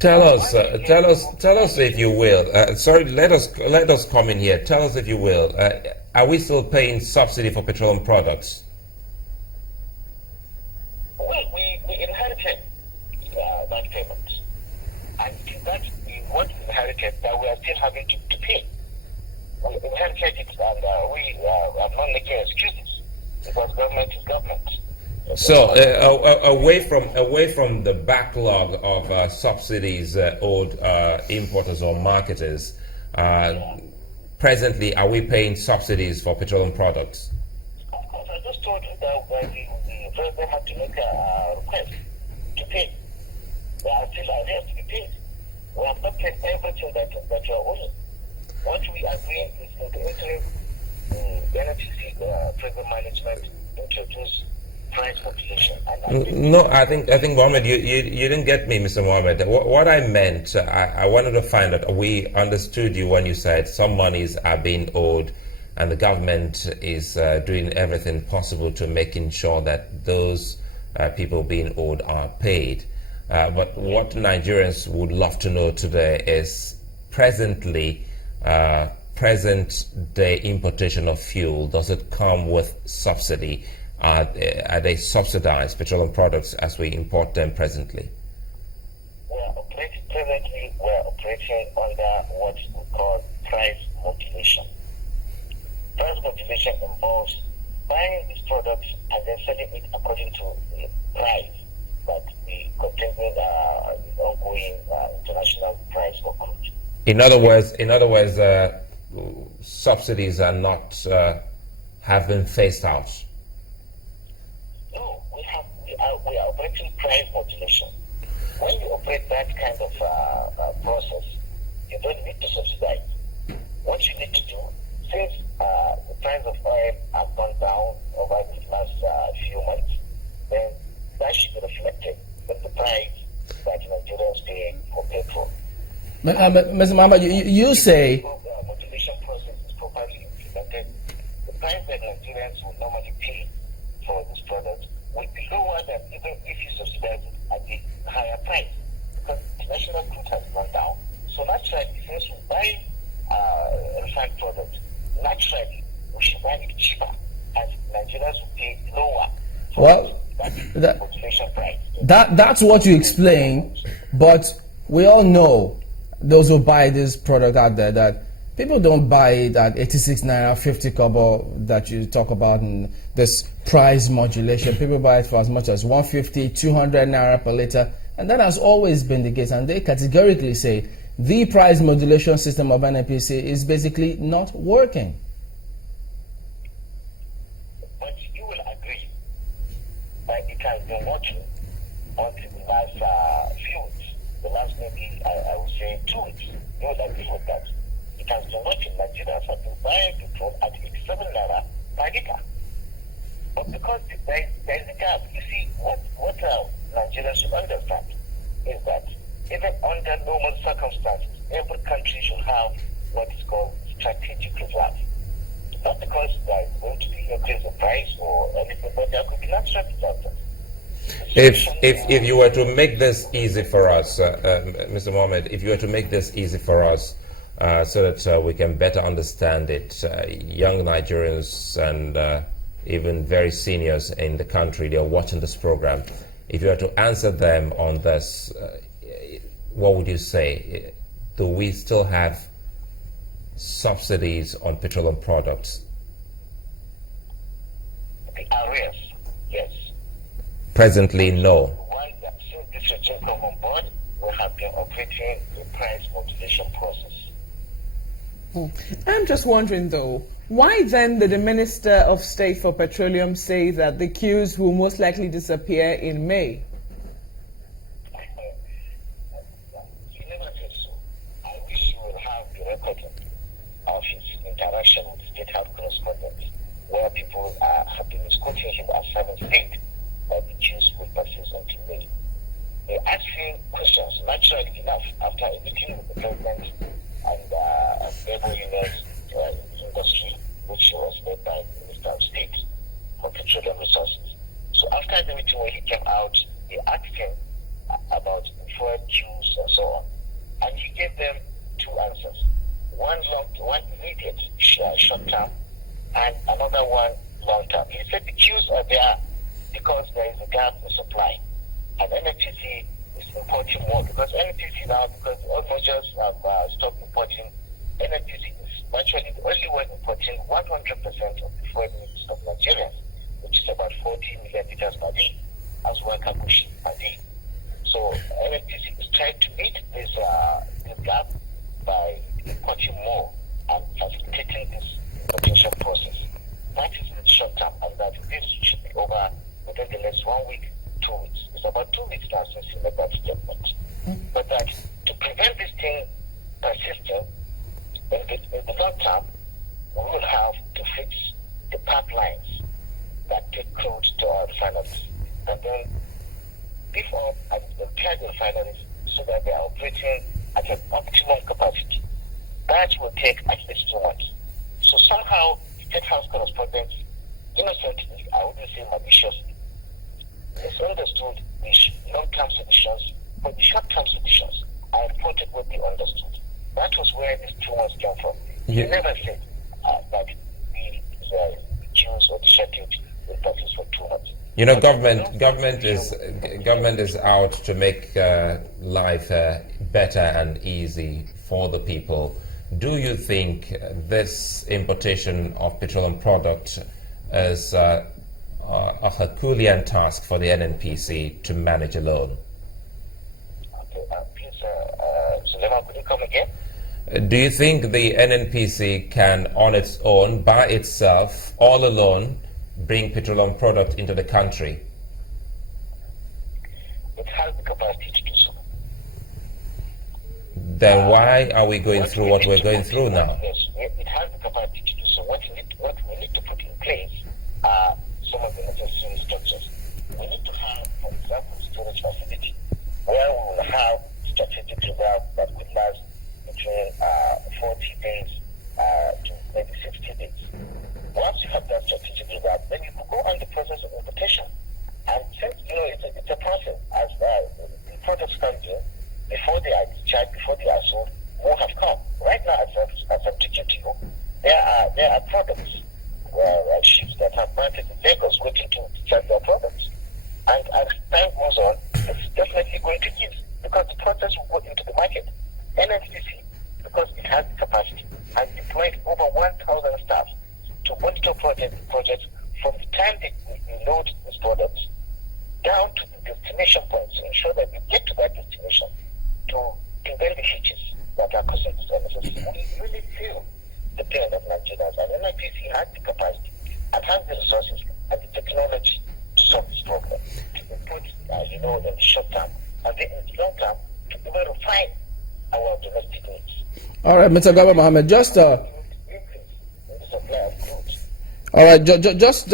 Tell us if you will. Sorry, let us come in here. Tell us if you will. Are we still paying subsidy for petroleum products? Well, we inherited that payment, and that what we inherited that we are still having to pay. We inherited it, and we are not making excuses because government is government. So away from the backlog of subsidies owed importers or marketers, presently are we paying subsidies for petroleum products? Of course, I just told you that the president had to make a request to pay. There are still areas to be paid. We have not paid everything that you are owing. What we agree is in the interim, the NFCC program management introduce price population. No, I think Mohammed, you didn't get me, Mr. Mohammed. What I meant, I wanted to find out. We understood you when you said some monies are being owed, and the government is doing everything possible to making sure that those people being owed are paid. But what Nigerians would love to know today is presently, present day importation of fuel, does it come with subsidy? Are they subsidized petroleum products as we import them presently? Presently, we're operating under what we call price modulation. Price modulation involves buying these products and then selling it according to the price that we contain the ongoing international price for crude. In other words, subsidies are not have been phased out. No, we are operating price modulation. When you operate that kind of process, you don't need to subsidize. What you need to do, since the price of oil has gone down over the last few months, then that should be reflected in the price that Nigerians pay for petrol. Mr. Muhammad, you say the modulation process is properly implemented. The price that Nigerians will normally pay for this product will be lower than even if you subsidize it at the higher price, because international crude has gone down. So naturally, since we buy a refined product, naturally we should buy it cheaper, and Nigerians will pay lower. Well, that's what you explain, but we all know, those who buy this product out there, that people don't buy it at 86 naira, 50 kobo that you talk about in this price modulation. People buy it for as much as 150, 200 naira per liter, and that has always been the case. And they categorically say the price modulation system of NNPC is basically not working. But you will agree that it has been working until the last few weeks. The last maybe, I would say 2 weeks. You will agree with that. It has been working. Nigerians have been buying petrol at 87 naira per liter. But because there is a gap, you see, what Nigerians should understand is that even under normal circumstances, every country should have what is called strategic reserve. Not because there is going to be a increase in price or anything, but there could be natural disasters. If you were to make this easy for us, Mr. Mohammed, if you were to make this easy for us so that we can better understand it, young Nigerians and even very seniors in the country, they are watching this program. If you were to answer them on this, what would you say? Do we still have subsidies on petroleum products? The arrears, yes. Presently, no. Since this regime come on board, we have been operating the price modulation process. I'm just wondering though, why then did the Minister of State for Petroleum say that the queues will most likely disappear in May? He never said so. I wish you would have the record of his interaction with state health correspondents, where people have been quoting him as having said that the queues will persist until May. They asked him questions, naturally enough, after a meeting with the president and labor unions industry, which was led by the Minister of State for Petroleum Resources. So after the meeting when he came out, they asked him about fuel queues and so on. And he gave them two answers. One immediate short term and another one long term. He said the queues are there because there is a gap in supply. And NFTC is importing more because NFTC now, because all measures have stopped importing, NFTC is virtually the only one importing 100% of the food needs of Nigerians, which is about 40 million liters per day, as worker push per day. So NFTC is trying to meet this gap by importing more and facilitating this importation process. That is the short term, and that this should be over within the next 1 week, 2 weeks. It's about 2 weeks now since he made that statement. But that to prevent this thing persisting, in the long term, we will have to fix the pipelines that take crude to our refineries, and then beef up and repair the refineries so that they are operating at an optimum capacity. That will take at least 2 months. So somehow, State House correspondents, innocently, I wouldn't say maliciously, misunderstood the long-term solutions, but the short-term solutions. I reported what they understood. That was where these 2 months came from. Yeah. They never said that the queues or the schedule will persist for 2 months. You know, government is out to make life better and easy for the people. Do you think this importation of petroleum products is a Herculean task for the NNPC to manage alone? Okay, please, Suleiman, could you come again? Do you think the NNPC can, on its own, by itself, all alone, bring petroleum product into the country? It has the capacity to do so. Then why are we going through what we're going through now? Yes, it has the capacity to do so. What we need to put in place are some of the necessary structures. We need to have, for example, storage facility where we will have strategic reserve that could last between 40 days to maybe 60 days. Once you have that strategic reserve, then you can go on the process of importation. And since it's a process, as the products come in, before they are discharged, before they are sold, more have come. Right now, as I'm teaching to you, there are products, ships that have mounted the vehicles waiting to discharge their products. And as time goes on, it's definitely going to give, because the process will go into the market. NNPC, because it has the capacity, has deployed over 1,000 staff to monitor projects from the time they load these products down to the destination points to ensure that we get to that destination to prevent the hitches that are causing this unnecessary. We really feel the pain of Nigerians, and NIPC has the capacity and has the resources and the technology to solve this problem. To put, in the short term, and then in the long term, to even refine our domestic needs. All right, Mr. Garba Mohammed, just all right, just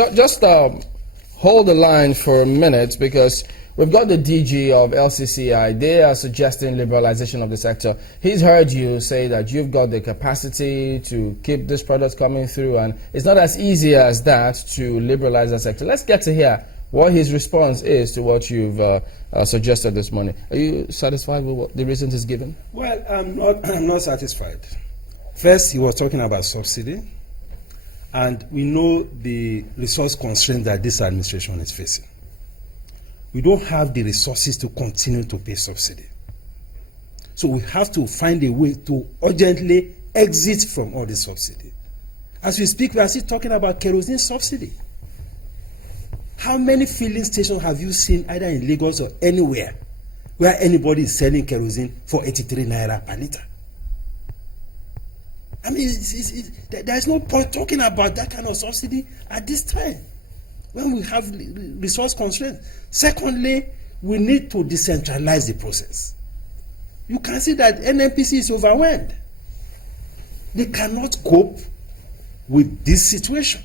hold the line for a minute, because we've got the DG of LCCI. They are suggesting liberalization of the sector. He's heard you say that you've got the capacity to keep these products coming through, and it's not as easy as that to liberalize the sector. Let's get to hear what his response is to what you've suggested this morning. Are you satisfied with what the reasons he's given? Well, I'm not satisfied. First, he was talking about subsidy, and we know the resource constraints that this administration is facing. We don't have the resources to continue to pay subsidy. So we have to find a way to urgently exit from all the subsidy. As we speak, we are still talking about kerosene subsidy. How many filling stations have you seen, either in Lagos or anywhere, where anybody is selling kerosene for 83 naira per liter? I mean, there's no point talking about that kind of subsidy at this time, when we have resource constraints. Secondly, we need to decentralize the process. You can see that NNPC is overwhelmed. They cannot cope with this situation.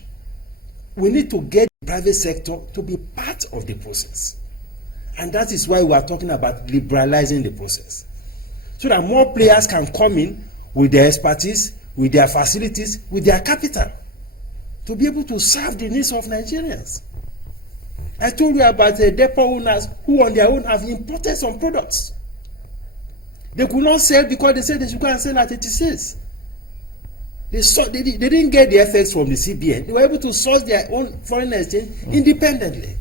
We need to get the private sector to be part of the process. And that is why we are talking about liberalizing the process, so that more players can come in with their expertise, with their facilities, with their capital, to be able to serve the needs of Nigerians. I told you about the depot owners who on their own have imported some products. They could not sell because they said they should go and sell at 86. They didn't get the effects from the CBN. They were able to source their own foreign exchange independently.